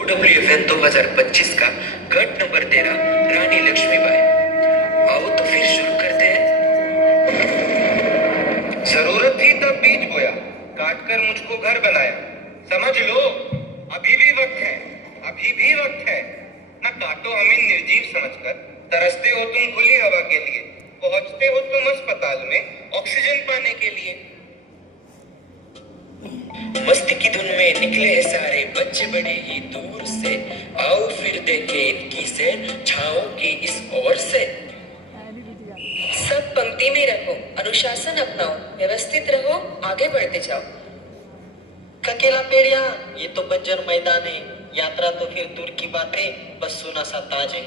OWFN 2025 का गट number 13 रानी लक्ष्मीबाई। आओ तो फिर शुरू करते हैं। जरूरत थी तब बीज बोया, काटकर मुझको घर बनाया। समझ लो अभी भी वक्त है, अभी भी वक्त है। न काटो हमें निर्जीव समझकर, तरसते हो तुम खुली हवा के लिए, पहुंचते हो तुम अस्पताल में ऑक्सीजन पाने के लिए। मस्ती की धुन में निकले हैं सारे बच्चे बड़े ही दूर से, आओ फिर देखें इनकी से छाओं की इस ओर से। सब पंक्ति में रहो, अनुशासन अपनाओ, व्यवस्थित रहो, आगे बढ़ते जाओ। ककेला पेड़िया, ये तो बंजर मैदान है, यात्रा तो फिर दूर की बातें, बस सुना सा ताज है।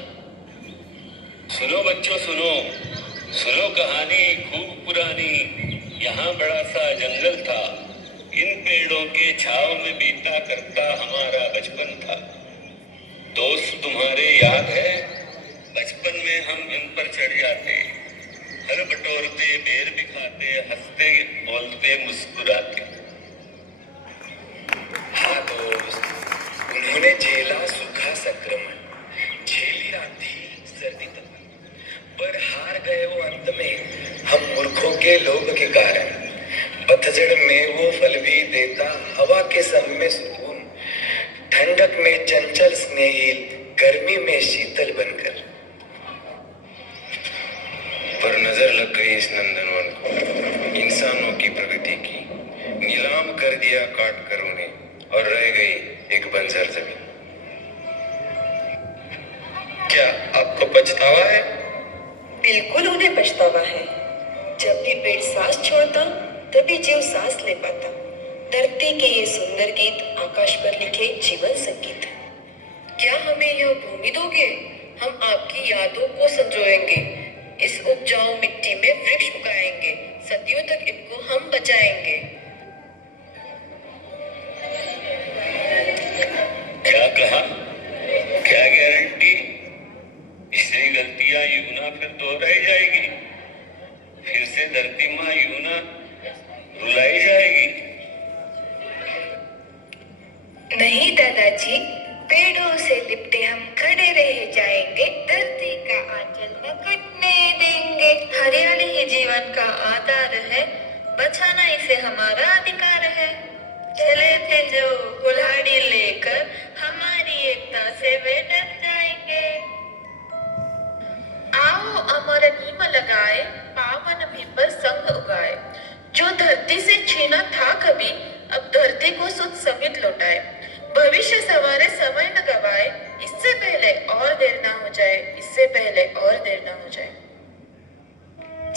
सुनो बच्चों सुनो, सुनो कहानी खूब पुरानी। यहाँ बड़ा सा जंगल था, इन पेड़ों के छाव में बीता करता हमारा बचपन था। दोस्त तुम्हारे याद है, बचपन में हम इन पर चढ़ जाते, हर बटोरते बेर भी खाते, हंसते बोलते मुस्कुराते। हाँ दोस्त, उन्होंने झेला सूखा संक्रमण, झेली आंधी सर्दी तपन, पर हार गए वो अंत में हम मूर्खों के लोभ के कारण। पतझड़ में वो फल भी देता हवा के सम में सुकून, ठंडक में चंचल स्नेहिल, गर्मी में शीतल बनकर। पर नजर लग गई इस नंदनवन को, इंसानों की प्रगति की, नीलाम कर दिया काट कर उन्हें, और रह गई एक बंजर जमीन। क्या आपको पछतावा है? बिल्कुल उन्हें पछतावा है। जब भी पेड़ सांस छोड़ता तभी जीव सांस ले पाता। धरती के ये सुंदर गीत, आकाश पर लिखे जीवन संगीत। क्या हमें यह भूमि दोगे? हम आपकी यादों को संजोएंगे, इस उपजाऊ मिट्टी में वृक्ष उगाएंगे, सदियों तक इनको हम बचाएंगे। क्या कहा? क्या गारंटी? इससे गलतियां यूं ना फिर दोहराई जाएगी, फिर से धरती माँ यूं ना रुलाई जाएगी। नहीं दादाजी, पेड़ों से लिपटे हम खड़े रह जाएंगे, धरती का आंचल न कटने देंगे। हरियाली ही जीवन का आधार है, बचाना इसे हमारा अधिकार है। चले थे जो कुल्हाड़ी लेकर, हमारी एकता से वे डर जाएंगे। आओ अमर नीम लगाए, पावन पीपल संग उगाए। जो धरती से छीना था कभी, अब धरती को सुध समेत लौटाए। भविष्य सवारे समय न गवाए, इससे पहले और देर ना हो जाए, इससे पहले और देर ना हो जाए।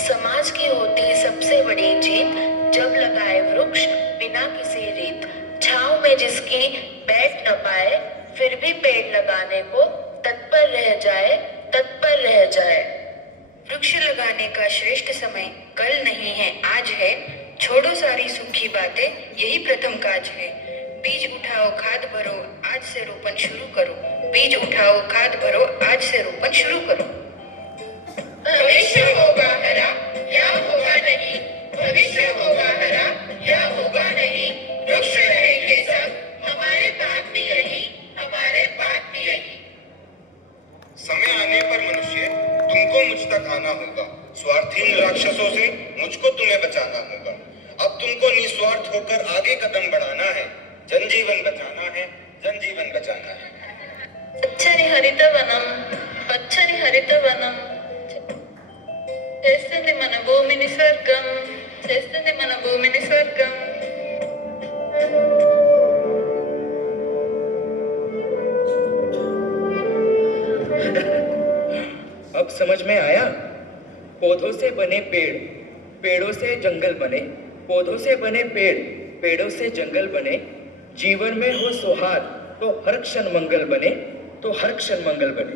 समाज की होती सबसे बड़ी जीत, जब लगाए वृक्ष बिना किसी रीत। छांव में जिसकी बैठ न पाए, फिर भी पेड़ लगाने को तत्पर रह जाए, तत्पर रह जाए। वृक्ष लगाने का श्रेष्ठ समय कल नहीं है, आज है। छोड़ो सारी सूखी बातें, यही प्रथम काज है। बीज उठाओ खाद भरो, आज से रोपण शुरू करो। बीज उठाओ खाद भरो, आज से रोपण शुरू करो। भविष्य होगा हरा या होगा नहीं, भविष्य होगा हरा या होगा नहीं। वृक्ष रहेंगे सब, हमारे बात भी यही, हमारे बात भी यही। समय आने पर मनुष्य तुमको मुझ तक आना होगा, स्वार्थहीन राक्षसों से मुझको तुम्हें बचाना होगा। अब तुमको निस्वार्थ होकर आगे कदम बढ़ाना है, जनजीवन बचाना है, जनजीवन बचाना है। पच्छरि हरितवनं, पच्छरि हरितवनं, చేస్తుంది మన భూమిని స్వర్గం, చేస్తుంది మన భూమిని స్వర్గం। अब समझ में आया? पौधों से बने पेड़, पेड़ों से जंगल बने, पौधों से बने पेड़, पेड़ों से जंगल बने। जीवन में हो सौहार्द तो हर क्षण मंगल बने, तो हर क्षण मंगल बने।